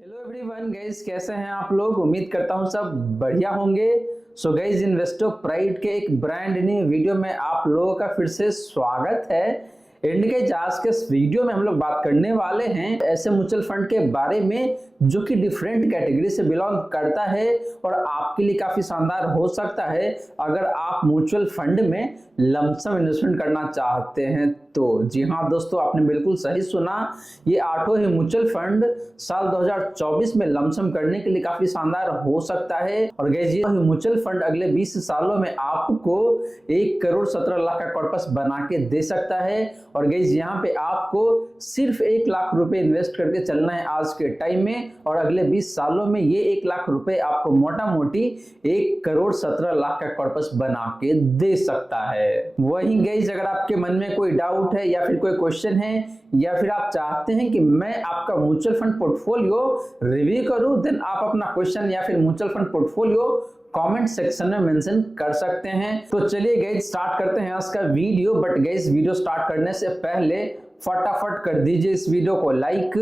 Hello everyone guys, कैसे हैं आप लोग। उम्मीद करता हूं सब बढ़िया होंगे। सो गाइस, इन्वेस्टो प्राइड के एक ब्रांड न्यू वीडियो में आप लोगों का फिर से स्वागत है। एंड गाइस, आज के इस वीडियो में हम लोग बात करने वाले हैं ऐसे म्यूचुअल फंड के बारे में जो कि डिफरेंट कैटेगरी से बिलोंग करता है और आपके लिए काफी शानदार हो सकता है अगर आप म्यूचुअल फंड में लमसम इन्वेस्टमेंट करना चाहते हैं तो। जी हाँ दोस्तों, आपने बिल्कुल सही सुना। ये आठों ही म्यूचुअल फंड साल 2024 में लमसम करने के लिए काफी शानदार हो सकता है। और गाइस, ये म्यूचुअल फंड अगले 20 सालों में आपको 1 करोड़ 17 लाख का कॉर्पस बना के दे सकता है। और गाइस, यहाँ पे आपको सिर्फ 1 लाख रुपए इन्वेस्ट करके चलना है आज के टाइम में, और अगले 20 सालों में ये 1 लाख रुपए आपको मोटा मोटी 1 करोड़ 17 लाख का कॉर्पस बना के दे सकता है। वहीं गाइस, अगर आपके मन में कोई डाउट है या फिर कोई क्वेश्चन है या फिर आप चाहते हैं कि मैं आपका म्यूचुअल फंड पोर्टफोलियो रिव्यू करूं, देन आप अपना क्वेश्चन या फिर mutual fund portfolio comment section में मेंशन कर सकते हैं। तो चलिए गाइस, स्टार्ट करते हैं आज का video. But guys, video start करने से पहले फटाफट कर दीजिए इस वीडियो को लाइक।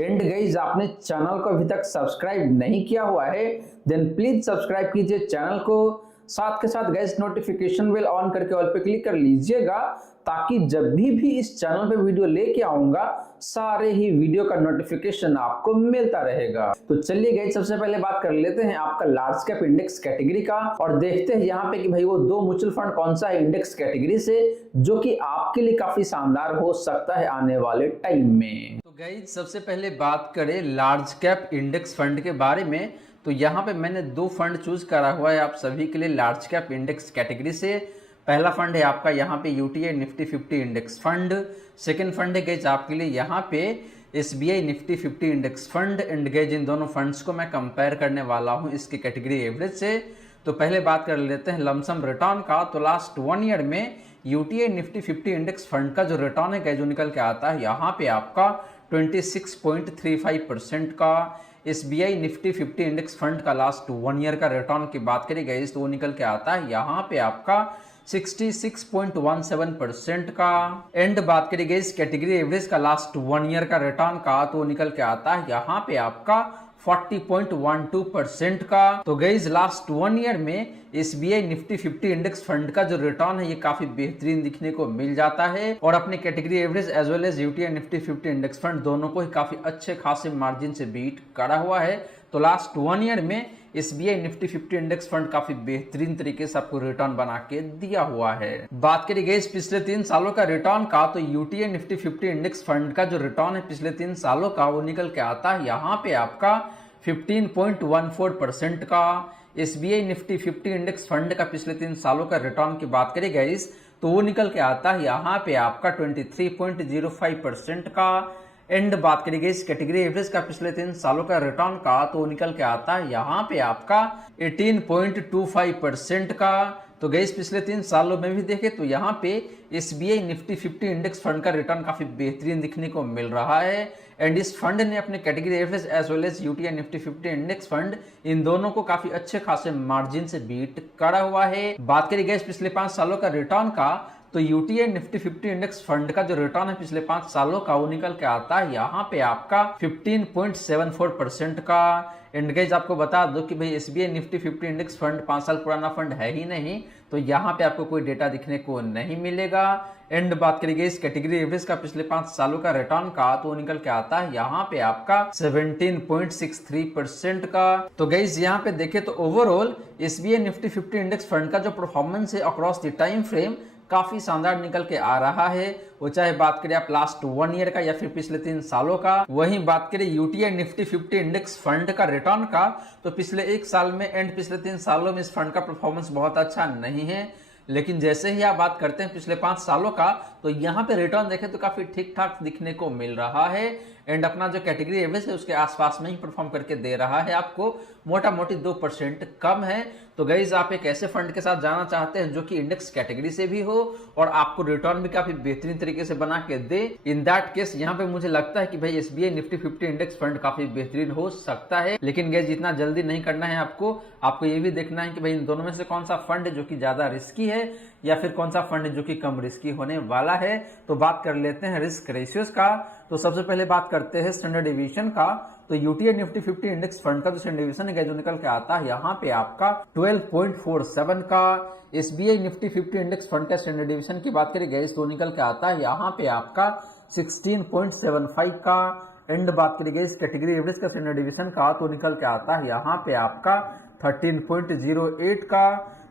एंड गाइस, आपने चैनल को अभी तक सब्सक्राइब नहीं किया हुआ है देन प्लीज सब्सक्राइब कीजिए चैनल को। साथ के साथ गाइस, नोटिफिकेशन बेल ऑन करके ऑल पे क्लिक कर लीजिएगा ताकि जब भी इस चैनल पे वीडियो लेके आऊंगा सारे ही वीडियो का नोटिफिकेशन आपको मिलता रहेगा। तो चलिए गाइस, सबसे पहले बात कर लेते हैं आपका लार्ज कैप इंडेक्स कैटेगरी का और देखते हैं यहाँ पे कि भाई वो दो म्यूचुअल फंड कौन सा है इंडेक्स कैटेगरी से जो कि आपके लिए काफी शानदार हो सकता है आने वाले टाइम में। तो गाइस, सबसे पहले बात करें लार्ज कैप इंडेक्स फंड के बारे में, तो यहाँ पे मैंने 2 फंड चूज करा हुआ है आप सभी के लिए लार्ज कैप इंडेक्स कैटेगरी से। पहला फंड है आपका यहाँ पे UTI Nifty 50 index fund. Second fund है गाइस आपके लिए यहाँ पे SBI Nifty 50 index fund. And guys, इन दोनों फंड्स को मैं कंपेयर करने वाला हूँ इसके कैटेगरी एवरेज से। तो पहले बात कर लेते हैं लमसम रिटर्न का। तो लास्ट 1 ईयर में यूटीआई निफ्टी 50 इंडेक्स फंड का जो रिटर्न है जो निकल के आता है यहाँ पे आपका 26.35% का। एसबीआई निफ्टी 50 इंडेक्स फंड का लास्ट 1 ईयर का रिटर्न की बात करी गई तो वो निकल के आता है यहाँ पे आपका 66.17% का। एंड बात करी गई कैटेगरी एवरेज का लास्ट 1 ईयर का रिटर्न का तो वो निकल के आता है यहाँ पे आपका 40.12% का। तो गाइस, लास्ट 1 ईयर में एसबीआई निफ्टी 50 इंडेक्स फंड का जो रिटर्न है ये काफी बेहतरीन दिखने को मिल जाता है और अपने category average as well as UTI Nifty 50 index fund दोनों को ही काफी अच्छे खासे मार्जिन से बीट करा हुआ है। तो लास्ट 1 ईयर में एसबीआई निफ्टी 50 इंडेक्स फंड काफी बेहतरीन तरीके से आपको रिटर्न बना के दिया हुआ है। बात करी गई पिछले 3 सालों का रिटर्न का, तो यूटीआई निफ्टी 50 इंडेक्स फंड का जो रिटर्न है पिछले 3 सालों का वो निकल के आता है यहाँ पे आपका 15.14% का। एसबीआई निफ्टी 50 इंडेक्स फंड का पिछले 3 सालों का रिटर्न की बात करी गई तो वो निकल के आता है यहाँ पे आपका 23.05% का। एंड बात करी गई कैटेगरी एवरेज का पिछले 3 सालों का रिटर्न का तो निकल के आता है यहाँ पे आपका 18.25% का। तो गई पिछले 3 सालों में भी देखे तो यहाँ पे एसबीआई निफ्टी 50 इंडेक्स फंड का रिटर्न काफी बेहतरीन दिखने को मिल रहा है। एंड इस फंड ने अपने category average as well as UTI Nifty 50 index fund इन दोनों को काफी अच्छे खासे मार्जिन से बीट करा हुआ है। बात करी गई पिछले 5 सालों का रिटर्न का, तो यूटीआई निफ्टी 50 इंडेक्स फंड का जो रिटर्न है पिछले 5 सालों का वो निकल के आता है यहाँ पे आपका 15.74% का। एंड गाइस, आपको बता दो कि भाई एसबीआई निफ्टी 50 इंडेक्स फंड 5 साल पुराना फंड है ही नहीं, तो यहाँ पे आपको कोई डेटा दिखने को नहीं मिलेगा। एंड बात करी गई कैटेगरी एवरेज का पिछले 5 सालों का रिटर्न का तो निकल के आता है यहाँ पे आपका 17.63% का। तो गाइस, यहाँ पे देखे तो overall SBI Nifty 50 index fund का जो परफॉर्मेंस है अक्रॉस द टाइम फ्रेम काफी शानदार निकल के आ रहा है। वो चाहे बात करें आप लास्ट 1 ईयर का या फिर पिछले 3 सालों का। वहीं बात करें यूटीआई निफ्टी 50 इंडेक्स फंड का रिटर्न का, तो पिछले 1 साल में एंड पिछले 3 सालों में इस फंड का परफॉर्मेंस बहुत अच्छा नहीं है। लेकिन जैसे ही आप बात करते हैं पिछले 5 सालों का, तो यहाँ पे रिटर्न देखें तो काफी ठीक ठाक दिखने को मिल रहा है। एंड अपना जो कैटेगरी एवरेज है उसके आसपास में ही परफॉर्म करके दे रहा है, आपको मोटा मोटी 2% कम है। तो गाइज, आप एक ऐसे फंड के साथ जाना चाहते हैं जो कि इंडेक्स कैटेगरी से भी हो और आपको रिटर्न भी काफी बेहतरीन तरीके से बना के दे, इन दैट केस यहाँ पे मुझे लगता है कि भाई एसबीआई निफ्टी 50 इंडेक्स फंड काफी बेहतरीन हो सकता है। लेकिन गाइज, इतना जल्दी नहीं करना है आपको ये भी देखना है कि भाई इन दोनों में से कौन सा फंड है जो कि ज्यादा रिस्की है या फिर कौन सा फंड जो कि कम रिस्की होने वाला है। तो बात कर लेते हैं रिस्क रेशियोज का। तो सबसे पहले बात करते हैं स्टैंडर्ड डिवीजन का। तो यूटीआई निफ्टी 50 इंडेक्स फंड का जो स्टैंडर्ड डिवीजन है जो निकल के आता है यहाँ पे आपका 12.47 का। एसबीआई निफ्टी 50 इंडेक्स फंड का स्टैंडर्ड डिवीजन की बात करें गैस तो निकल के आता है यहाँ पे आपका 16.75 का। एंड बात करी गई कैटेगरी एवरेज का स्टैंडर्ड डिवीजन का तो निकल के आता है यहाँ पे आपका 13.08 का।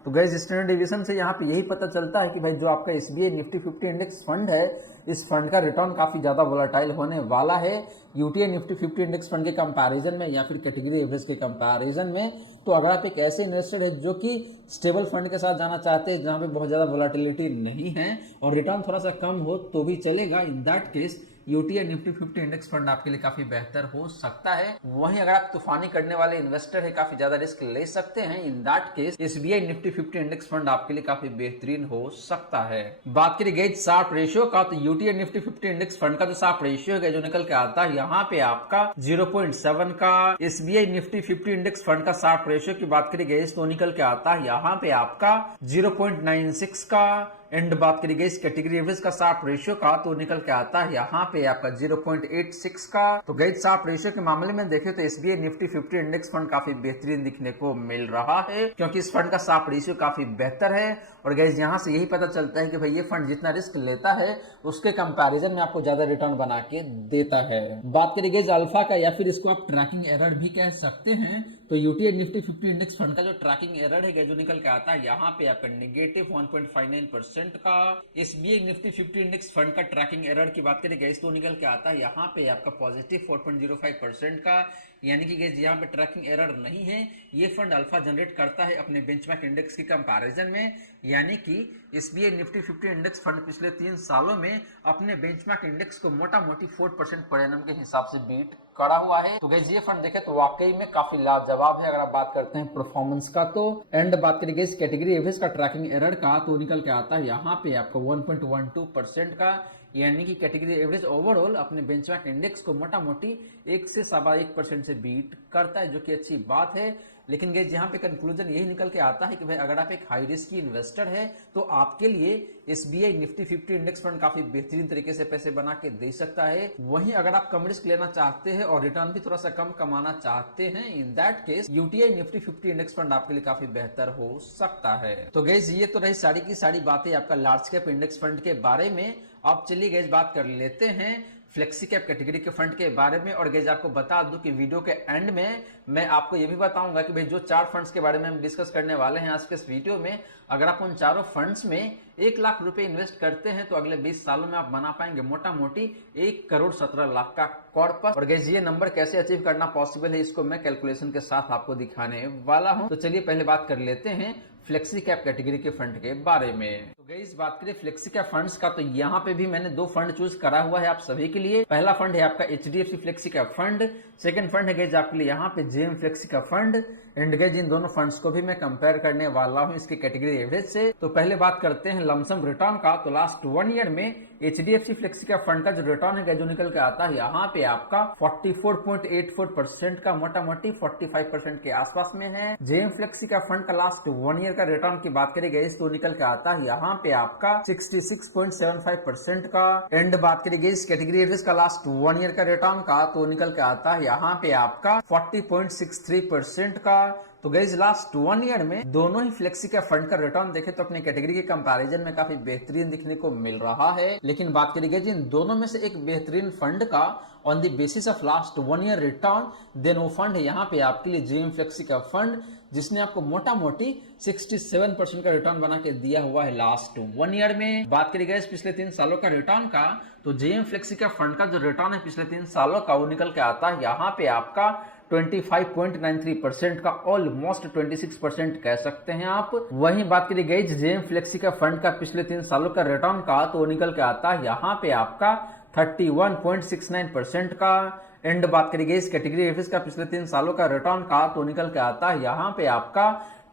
तो गैस स्टैंडर्ड डिवीजन से यहाँ पे यही पता चलता है कि भाई जो आपका एसबीआई निफ्टी 50 इंडेक्स फंड है इस फंड का रिटर्न काफी ज्यादा वोलेटाइल होने वाला है यूटीआई निफ्टी 50 इंडेक्स फंड के कंपैरिजन में या फिर कैटेगरी एवरेज के कंपैरिजन में। तो अगर आप एक ऐसे इन्वेस्टर है जो कि स्टेबल फंड के साथ जाना चाहते हैं जहां पे बहुत ज्यादा वोलेटिलिटी नहीं है और रिटर्न थोड़ा सा कम हो तो भी चलेगा, in that case UTI Nifty 50 index fund आपके लिए काफी बेहतर हो सकता है। वहीं अगर आप तूफानी करने वाले इन्वेस्टर है, काफी ज्यादा रिस्क ले सकते हैं, in that case SBI Nifty 50 index fund आपके लिए काफी बेहतरीन हो सकता है। बात करिए गई शार्प रेशियो का। तो यूटीआई निफ्टी 50 इंडेक्स फंड का जो शार्प रेशियो है जो निकल के आता है यहाँ पे आपका 0.7 का। एसबीआई निफ्टी 50 इंडेक्स फंड का शार्प रेशियो की बात करी गई तो निकल के आता है यहाँ पे आपका 0.96 का। एंड बात करी गई कैटेगरी एवरेज का शार्प रेशियो का तो निकल के आता है यहाँ पे आपका 0.86 का। तो गई शार्प रेशियो के मामले में देखें तो एसबीआई निफ्टी 50 इंडेक्स फंड काफी बेहतरीन दिखने को मिल रहा है क्योंकि इस फंड का शार्प रेशियो काफी बेहतर है। और गैस यहाँ से यही पता चलता है कि भाई ये फंड जितना रिस्क लेता है उसके कंपैरिजन में आपको ज्यादा रिटर्न बना के देता है। बात करी गई अल्फा का या फिर इसको आप ट्रैकिंग एरर भी कह सकते हैं। तो यूटीआई निफ्टी 50 इंडेक्स फंड का जो ट्रैकिंग एरर है जो निकल के आता है यहाँ पे आपका नेगेटिव 1.59% का। एसबीआई निफ्टी 50 इंडेक्स फंड का ट्रैकिंग एरर की बात करें गैस तो निकल के आता है यहाँ पे आपका पॉजिटिव 4.05% का। यानी कि गैस यहाँ पे ट्रैकिंग एरर नहीं है, ये फंड अल्फा जनरेट करता है अपने बेंचमार्क इंडेक्स के कंपैरिजन में। यानी कि एसबीआई निफ्टी 50 इंडेक्स फंड पिछले 3 सालों में अपने बेंचमार्क इंडेक्स को मोटा मोटी 4% पर एनम के हिसाब से बीट करा हुआ है। तो गैस ये फंड देखे तो वाकई में काफी लाजवाब है अगर आप बात करते हैं परफॉर्मेंस का। तो एंड बात करें गैस कैटेगरी एवरेज का ट्रैकिंग एरर का तो निकल के आता है यहाँ पे आपको 1.12% का। यानी कि कैटेगरी एवरेज ओवरऑल अपने बेंचमार्क इंडेक्स को मोटा मोटी 1 से 1.25% से बीट करता है जो कि अच्छी बात है। लेकिन गैस यहाँ पे कंक्लूजन यही निकल के आता है कि भाई अगर आप एक हाई रिस्क की इन्वेस्टर है तो आपके लिए एसबीआई निफ्टी 50 इंडेक्स फंड काफी बेहतरीन तरीके से पैसे बना के दे सकता है। वहीं अगर आप कम रिस्क लेना चाहते हैं और रिटर्न भी थोड़ा सा कम कमाना चाहते हैं, in that case UTI Nifty 50 index fund आपके लिए काफी बेहतर हो सकता है। तो गैस ये तो रही सारी की सारी बातें आपका लार्ज कैप इंडेक्स फंड के बारे में। अब चलिए गैस बात कर लेते हैं फ्लेक्सी कैप कैटेगरी के फंड के बारे में। और गैस आपको बता दूं कि वीडियो के एंड में मैं आपको ये भी बताऊंगा कि भाई जो 4 फंड्स के बारे में हम डिस्कस करने वाले हैं आज के इस वीडियो में, अगर आप उन चारों फंड्स में 1 लाख रुपए इन्वेस्ट करते हैं तो अगले 20 सालों में आप बना पाएंगे मोटा मोटी 1,17,00,000 का कॉर्पस। और गैस ये नंबर कैसे अचीव करना पॉसिबल है इसको मैं कैलकुलेशन के साथ आपको दिखाने वाला हूं। तो चलिए पहले बात कर लेते हैं फ्लेक्सी कैप कैटेगरी के फंड के बारे में। तो गैस बात करें फ्लेक्सी कैप फंड्स का तो यहाँ पे भी मैंने 2 फंड चूज करा हुआ है आप सभी के लिए। पहला फंड है आपका HDFC flexi cap fund, second fund है गैस आपके लिए यहाँ पे JM flexi cap fund. And gas in दोनों फंड्स को भी मैं कंपेयर करने वाला हूँ इसके कैटेगरी एवरेज से। तो पहले बात करते हैं लमसम रिटर्न का। तो लास्ट 1 ईयर में एचडीएफसी फ्लेक्सी कैप फंड का जो रिटर्न है जो निकल के आता है यहाँ पे आपका 44.84% का, मोटा मोटी 45% के आसपास में है। जेएम फ्लेक्सी का फंड का लास्ट 1 ईयर का रिटर्न की बात करें गई तो निकल के आता है यहाँ पे आपका 66.75% का। एंड बात करें गई कैटेगरी एवरेज का लास्ट 1 ईयर का रिटर्न का तो निकल के आता है यहाँ पे आपका 40.63% का। तो गैस लास्ट 1 ईयर में दोनों ही फ्लेक्सी का फंड का रिटर्न देखे तो अपने कैटेगरी के कंपैरिजन में काफी बेहतरीन दिखने को मिल रहा है। लेकिन बात करी गई इन दोनों में से एक बेहतरीन फंड का on the basis of last 1 year return, then वो फंड है यहाँ पे आपके लिए जेएम फ्लेक्सी का फंड जिसने आपको मोटा मोटी 67% का रिटर्न बना के दिया हुआ है लास्ट 1 ईयर में। बात करी गई पिछले 3 सालों का रिटर्न का तो जेएम फ्लेक्सी का फंड का जो रिटर्न है पिछले 3 सालों का वो निकल के आता है यहाँ पे आपका 25.93% का, ऑलमोस्ट 26% कह सकते हैं आप। वहीं बात करी गई जेएम फ्लेक्सी का फंड का पिछले 3 सालों का रिटर्न का तो निकल के आता है यहाँ पे आपका 31.69% का। एंड बात करी गई कैटेगरी एवरेज का पिछले 3 सालों का रिटर्न का तो निकल के आता है यहाँ पे आपका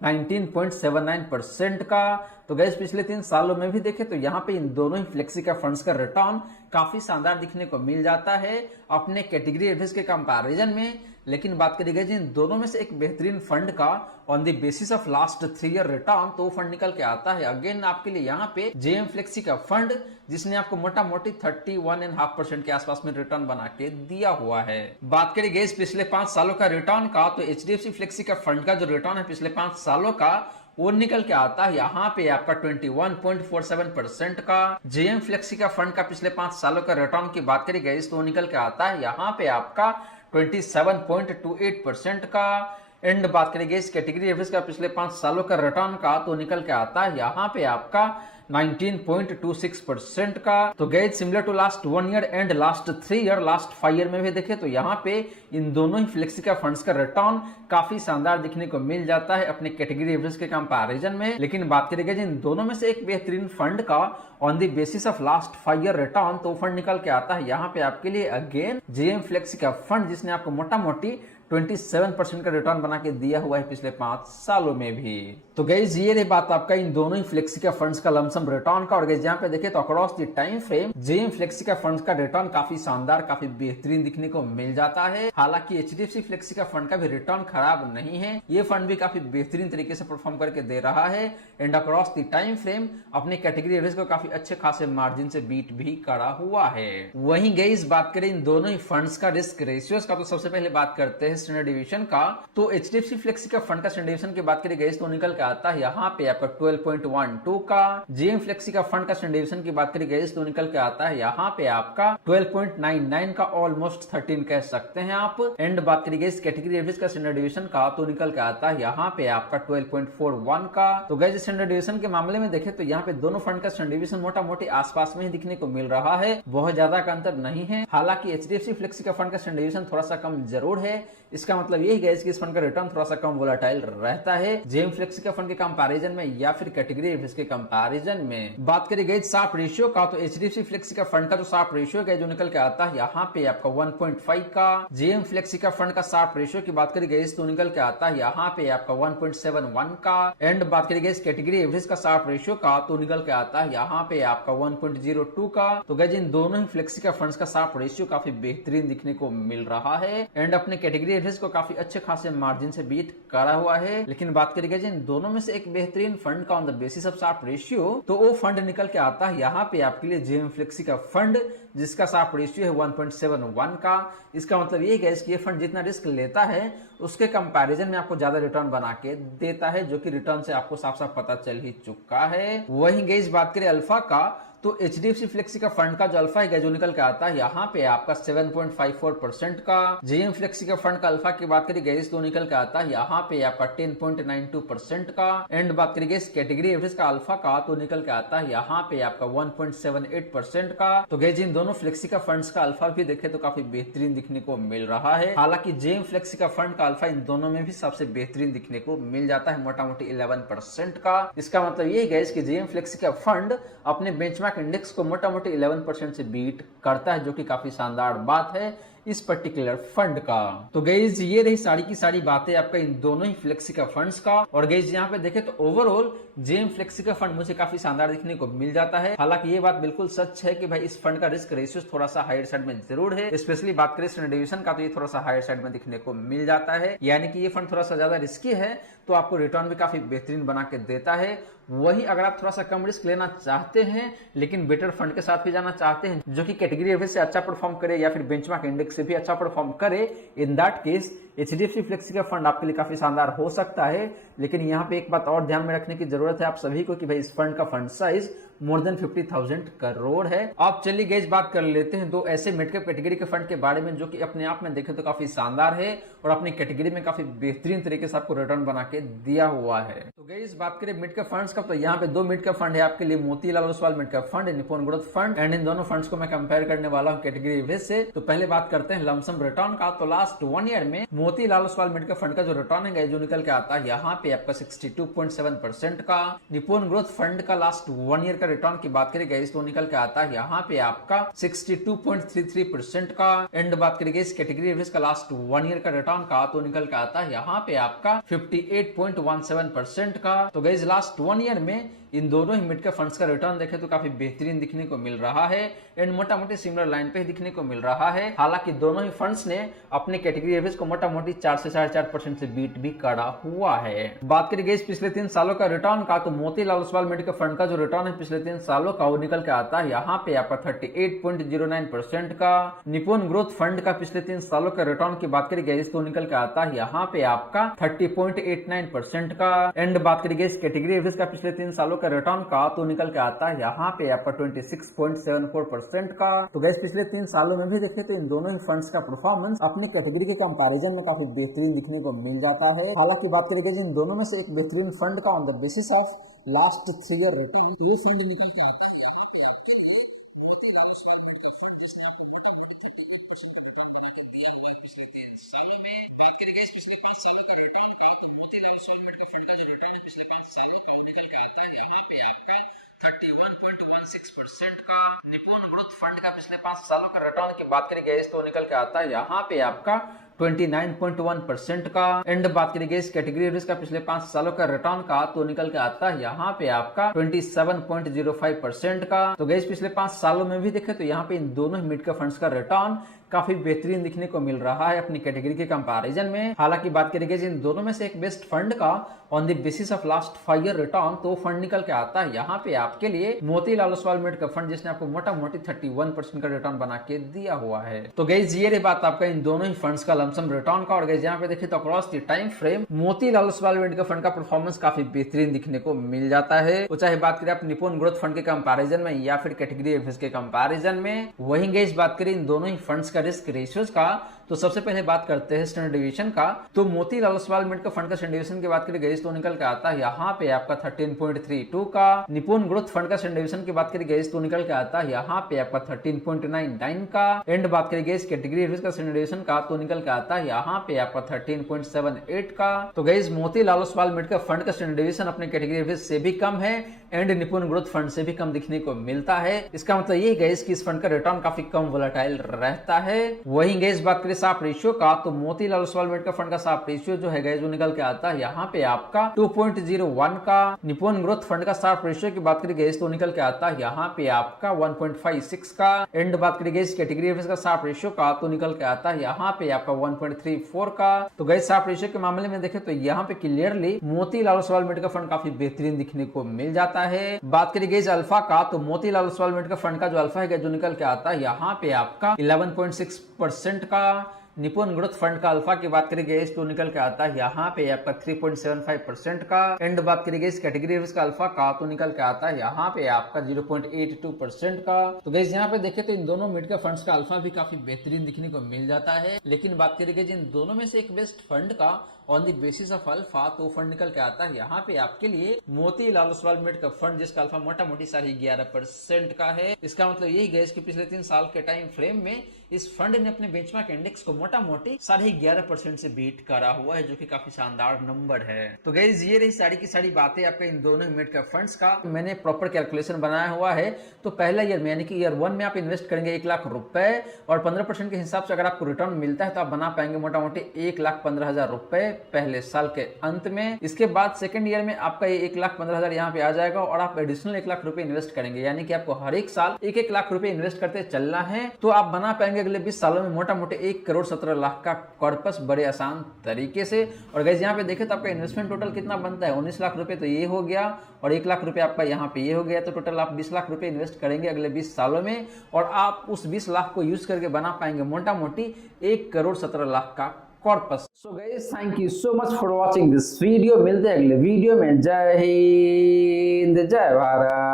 19.79% का। तो गैस पिछले 3 सालों में भी देखे तो यहाँ पे इन दोनों ही फ्लेक्सी का फंड्स का रिटर्न काफी शानदार दिखने को मिल जाता है अपने कैटेगरी एवरेज के कंपैरिजन में। लेकिन बात करी गई इन दोनों में से एक बेहतरीन फंड का on the basis of last 3 year return, तो फंड निकल के आता है अगेन आपके लिए यहाँ पे जेएम फ्लेक्सी का फंड, जिसने आपको मोटा मोटी 31.5% के आसपास में रिटर्न बना के दिया हुआ है। बात करी गई पिछले 5 सालों का रिटर्न का, तो एचडीएफसी फ्लेक्सी का फंड का जो रिटर्न है पिछले 5 सालों का वो निकल के आता है यहाँ पे आपका 21.47% का। जेएम फ्लेक्सी का फंड का पिछले 5 सालों का रिटर्न की बात करी गई तो निकल के आता है यहाँ पे आपका 27.28% का। एंड बात करी गई इस कैटेगरी एवरेज का पिछले 5 सालों का रिटर्न का, तो निकल के आता है यहाँ पे आपका 19.26% का। तो गैज similar to last 1 year and last 3 year, last 5 year में भी देखे तो यहाँ पे इन दोनों ही फ्लेक्सी का फंड्स का रिटर्न काफी शानदार दिखने को मिल जाता है अपने कैटेगरी एवरेज के कंपैरिजन में। लेकिन बात करेंगे इन दोनों में से एक बेहतरीन फंड का on the basis of last 5 year return, तो फंड निकल के आता है यहाँ पे आपके लिए अगेन जेएम फ्लेक्सी का फंड, जिसने आपको मोटा मोटी 27% का रिटर्न बना के दिया हुआ है पिछले 5 सालों में भी। तो गाइस ये रही बात आपका इन दोनों ही फ्लेक्सी का फंड्स का लमसम रिटर्न का। और गाइस यहाँ पे देखें तो across the time frame JM flexi का फंड्स का रिटर्न काफी शानदार, काफी बेहतरीन दिखने को मिल जाता है। हालांकि एचडीएफसी फ्लेक्सी का फंड का भी रिटर्न खराब नहीं है, ये फंड भी काफी बेहतरीन तरीके से परफॉर्म करके दे रहा है and across the time frame अपने कैटेगरी एवरेज को काफी अच्छे खासे मार्जिन से बीट भी करा हुआ है। वहीं गाइस बात करें इन दोनों ही फंड्स का रिस्क रेशियोज का, तो सबसे पहले बात करते हैं स्टैंडर्ड डिवीजन का। तो एचडीएफसी फ्लेक्सी का फंड का स्टैंडर्ड डिवीजन की बात करी गई तो निकल के आता है यहाँ पे आपका 12.12 का। जेएम फ्लेक्सी का फंड का स्टैंडर्ड डिवीजन की बात करी गई तो निकल के आता है यहाँ पे आपका 12.99 का, ऑलमोस्ट 13 कह सकते हैं आप। एंड बात करी गई कैटेगरी एवरेज का स्टैंडर्ड डिवीजन का, तो निकल के आता है यहाँ पे आपका 12.41 का। तो गाइस स्टैंडर्ड डिवीजन के मामले में देखें तो यहाँ पे दोनों फंड का स्टैंडर्ड डिवीजन मोटा मोटी आसपास में ही दिखने को मिल रहा है, बहुत ज्यादा का अंतर नहीं है। हालांकि एचडीएफसी फ्लेक्सी का फंड का स्टैंडर्ड डिवीजन थोड़ा सा कम जरूर है, इसका मतलब यही है कि इस फंड का रिटर्न थोड़ा सा कम वोलेटाइल रहता है जेएम फ्लेक्सी का फंड के कंपैरिजन में या फिर कैटेगरी एवरेज के कंपैरिजन में। बात करी गई शार्प रेशियो का, तो एचडीएफसी फ्लेक्सी का फंड का जो शार्प रेशियो है जो निकल के आता है यहाँ पे आपका 1.5 का। जेएम फ्लेक्सी का फंड का शार्प रेशियो की बात करी गई तो निकल के आता है यहाँ पे आपका 1.71 का। एंड बात करी गई कैटेगरी एवरेज का शार्प रेशियो का, तो निकल के आता है यहाँ पे आपका 1.02 का। तो गाइस इन दोनों ही फ्लेक्सी का फंड्स का शार्प रेशियो काफी बेहतरीन दिखने को मिल रहा है एंड अपने कैटेगरी एवरेज को काफी अच्छे खासे मार्जिन से बीट करा हुआ है। लेकिन बात करी गई इन दोनों में से एक बेहतरीन फंड का on the basis of Sharpe ratio, तो वो फंड निकल के आता है यहाँ पे आपके लिए जेएम फ्लेक्सी का फंड, जिसका शार्प रेशियो है 1.71 का। इसका मतलब ये है कि ये फंड जितना रिस्क लेता है उसके कंपैरिजन में आपको ज्यादा रिटर्न बना के देता है, जो कि रिटर्न से आपको साफ साफ पता चल ही चुका है। वहीं गाइस बात करें अल्फा का, तो एचडीएफसी फ्लेक्सी का फंड का जो अल्फा है जो निकल के आता है यहाँ पे आपका 7.54% का। जेएम फ्लेक्सी का फंड का अल्फा की बात करी गई तो निकल के आता है यहाँ पे आपका 10.92% का। एंड बात करी गई कैटेगरी एवरेज का अल्फा का, तो निकल के आता है यहाँ पे आपका 1.78% का। तो गाइस इन दोनों फ्लेक्सी का फंड्स का अल्फा भी देखे तो काफी बेहतरीन दिखने को मिल रहा है। हालांकि जेएम फ्लेक्सी का फंड का अल्फा इन दोनों में भी सबसे बेहतरीन दिखने को मिल जाता है, मोटा मोटी 11% का। इसका मतलब ये गाइस कि जेएम फ्लेक्सी का फंड अपने बेंचमार्क इंडेक्स को मोटा मोटी 11% से बीट करता है, जो कि काफी शानदार बात है इस पर्टिकुलर फंड का। तो गाइज ये रही सारी की सारी बातें आपका इन दोनों ही फ्लेक्सी का फंड्स का। और गाइज यहाँ पे देखें तो ओवरऑल जेएम फ्लेक्सी का फंड मुझे काफी शानदार दिखने को मिल जाता है। हालांकि ये बात बिल्कुल सच है कि भाई इस फंड का रिस्क रेशियो थोड़ा सा हायर साइड में जरूर है, स्पेशली बात करें स्टैंडर्ड डिवीजन का, तो ये थोड़ा सा हायर साइड में दिखने को मिल जाता है। यानी कि ये फंड थोड़ा सा ज्यादा रिस्की है, तो आपको रिटर्न भी काफी बेहतरीन बना के देता है। वही अगर आप थोड़ा सा कम रिस्क लेना चाहते हैं लेकिन बेटर फंड के साथ भी जाना चाहते हैं जो कि कैटेगरी एवरेज से अच्छा परफॉर्म करे या फिर बेंचमार्क इंडेक्स से भी अच्छा परफॉर्म करे, in that case HDFC flexi का फंड आपके लिए काफी शानदार हो सकता है। लेकिन यहाँ पे एक बात और ध्यान में रखने की जरूरत है आप सभी को कि भाई इस फंड का fund size more than 50,000 crore है। आप चलिए गाइस बात कर लेते हैं दो ऐसे मिड कैप कैटेगरी के फंड के बारे में जो कि अपने आप में देखें तो काफी शानदार है और अपनी कैटेगरी में काफी बेहतरीन तरीके से आपको रिटर्न बना के दिया हुआ है। तो गाइस बात करें मिड कैप फंड्स का, तो यहाँ पे दो मिड कैप फंड है आपके लिए, Motilal Oswal mid cap fund, Nippon growth fund. And in दोनों फंड्स को मैं कंपेयर करने वाला हूँ कैटेगरी एवरेज से। तो पहले बात करते हैं लमसम रिटर्न का। तो लास्ट 1 ईयर में Motilal Oswal mid cap fund का जो रिटर्न है जो निकल के आता है यहाँ पे आपका 62.7% का। निप्पॉन ग्रोथ फंड का लास्ट 1 ईयर का रिटर्न की बात करें गई तो निकल के आता है यहाँ पे आपका 62.33% का। एंड बात करें इस कैटेगरी एवरेज का लास्ट 1 ईयर का रिटर्न का, तो निकल के आता है यहाँ पे आपका 58.17% का। तो गाइस लास्ट 1 ईयर में इन दोनों ही मिड कैप फंड्स का रिटर्न देखें तो काफी बेहतरीन दिखने को मिल रहा है एंड मोटा मोटी सिमिलर लाइन पे दिखने को मिल रहा है। हालांकि दोनों ही फंड्स ने अपने कैटेगरी एवरेज को मोटा मोटी 4 से 4.5% से बीट भी करा हुआ है। बात करें गाइस पिछले 3 सालों का रिटर्न का, तो मोतीलाल ओसवाल मेडिकल फंड का जो रिटर्न है पिछले 3 सालों का वो निकल के आता है यहाँ पे आपका 38.09% का। निपुण ग्रोथ फंड का पिछले 3 सालों का रिटर्न की बात करें गाइस तो निकल के आता है यहाँ पे आपका 30.89% का। एंड बात करें गाइस कैटेगरी एवरेज का पिछले 3 सालों का रिटर्न का तो निकल के आता है यहाँ पे आपका 26.74% का। तो गाइस पिछले 3 सालों में भी देखें तो इन दोनों ही फंड्स का परफॉर्मेंस अपनी कैटेगरी के कंपैरिजन में काफी बेहतरीन दिखने को मिल जाता है। हालांकि बात करें इन दोनों में से एक बेहतरीन फंड का on the basis of last 3 year return ये फंड निकल के आता है पिछले 5 सालों का रिटर्न का। मोतीलाल ओसवाल मेडिकल फंड का जो रिटर्न है पिछले 5 सालों का निकल के आता है यहाँ पे आपका 31.16% का। निपुण ग्रोथ फंड का पिछले 5 सालों का रिटर्न की बात करें तो निकल के आता है यहाँ पे आपका 29.1% का। एंड बात करें इस कैटेगरी रिस्क का पिछले 5 सालों का रिटर्न का तो निकल के आता है यहाँ पे आपका 27.05% का। तो गैस पिछले 5 सालों में भी देखे तो यहाँ पे इन दोनों ही मिड कैप फंड्स का रिटर्न काफी बेहतरीन दिखने को मिल रहा है अपनी कैटेगरी के कंपैरिजन में। हालांकि बात करेंगे इन दोनों में से एक बेस्ट फंड का on the basis of last 5 year return तो फंड निकल के आता है यहाँ पे आपके लिए Motilal Oswal mid cap fund जिसने आपको मोटा मोटी 31% का रिटर्न बना के दिया हुआ है। तो गैस ये रही बात आपका इन दोनों ही फंड्स का लमसम रिटर्न का। और गैस यहाँ पे देखें तो across the time frame Motilal Oswal mid cap fund का परफॉर्मेंस काफी बेहतरीन दिखने को मिल जाता है। तो चाहे बात करें आप निपुण ग्रोथ फंड के कंपैरिजन में या फिर कैटेगरी एवरेज के कंपैरिजन में। वहीं गैस बात करें इन दोनों ही फंड्स का रिस्क रेशियोज का तो सबसे पहले बात करते हैं स्टैंडर्ड डेविएशन का। तो Motilal Oswal mid cap fund का स्टैंडर्ड डेविएशन की बात करें गैस तो निकल के आता है यहाँ पे आपका 13.32 का। निपुण ग्रोथ फंड का स्टैंडर्ड डेविएशन की बात करें गैस तो निकल के आता है यहाँ पे आपका 13.99 का। एंड बात करें गैस कैटेगरी एवरेज का स्टैंडर्ड डेविएशन का तो निकल के आता है यहाँ पे आपका 13.78 का। तो gas Motilal Oswal mid cap fund का स्टैंडर्ड डेविएशन अपने कैटेगरी एवरेज से भी कम है एंड निपुण ग्रोथ फंड से भी कम दिखने को मिलता है। इसका मतलब ये गैस कि इस फंड का रिटर्न काफी कम वोलेटाइल रहता है। वहीं गैस बात करें साफ रेशियो का तो Motilal Oswal mid cap fund का साफ रेशियो जो है गैस जो निकल के आता है यहाँ पे आपका 2.01 का। निपुण ग्रोथ फंड का साफ रेशियो की बात करें गैस तो निकल के आता है यहाँ पे आपका 1.56 का। एंड बात करें गैस कैटेगरी एवरेज का साफ रेशियो का तो निकल के आता है यहाँ पे आपका 1.34 का। तो गैस साफ रेशियो के मामले में देखें तो यहाँ पे clearly Motilal Oswal mid cap fund काफी बेहतरीन दिखने को मिल जाता है। बात करें गैस अल्फा का तो Motilal Oswal mid cap fund का जो अल्फा है जो निकल के आता है यहाँ पे आपका 11.6% का। निपुण ग्रोथ फंड का अल्फा की बात करेंगे इस तो निकल के आता है यहाँ पे आपका 3.75% का। एंड बात करेंगे इस कैटेगरी का अल्फा का तो निकल के आता है यहाँ पे आपका 0.82% का। तो गैस यहाँ पे देखे तो इन दोनों मिड कैप फंड्स का अल्फा भी काफी बेहतरीन दिखने को मिल जाता है। लेकिन बात करेंगे जिन दोनों में से एक बेस्ट फंड का on the basis of alpha तो फंड निकल के आता है यहाँ पे आपके लिए Motilal Oswal mid cap fund जिसका अल्फा मोटा मोटी 11.5% का है। इसका मतलब यही गैस कि पिछले 3 साल के टाइम फ्रेम में इस फंड ने अपने बेंचमार्क इंडेक्स को मोटा मोटी 11.5% से बीट करा हुआ है जो कि काफी शानदार नंबर है। तो गैस ये रही सारी की सारी बातें आपके इन दोनों मिड कैप फंड्स का। मैंने प्रॉपर कैलकुलेशन बनाया हुआ है। तो पहला ईयर में यानी कि ईयर 1 में आप इन्वेस्ट करेंगे 1 लाख रुपए और 15% के हिसाब से अगर आपको रिटर्न मिलता है तो आप बना पाएंगे मोटा मोटी 1,15,000 रुपए पहले साल के अंत में। इसके बाद सेकंड ईयर में आपका ये 1,15,000 यहाँ पे आ जाएगा और आप एडिशनल 1 लाख रुपए इन्वेस्ट करेंगे यानी कि आपको हर एक साल 1-1 लाख रुपए इन्वेस्ट करते चलना है। तो आप बना पाएंगे अगले 20 सालों में मोटा मोटे 1,17,00,000 का कॉर्पस बड़े आसान तरीके से। और गैस यहाँ पे देखें तो आपका इन्वेस्टमेंट टोटल कितना बनता है 19 लाख रुपए तो ये हो गया और 1 लाख रुपए आपका यहाँ पे ये हो गया। तो टोटल आप 20 लाख रुपए इन्वेस्ट करेंगे अगले 20 सालों में और आप उस 20 लाख को यूज करके बना पाएंगे मोटा मोटी 1,17,00,000 का corpus. So guys thank you so much for watching this video. मिलते हैं अगले वीडियो में। जय हिंद जय भारत।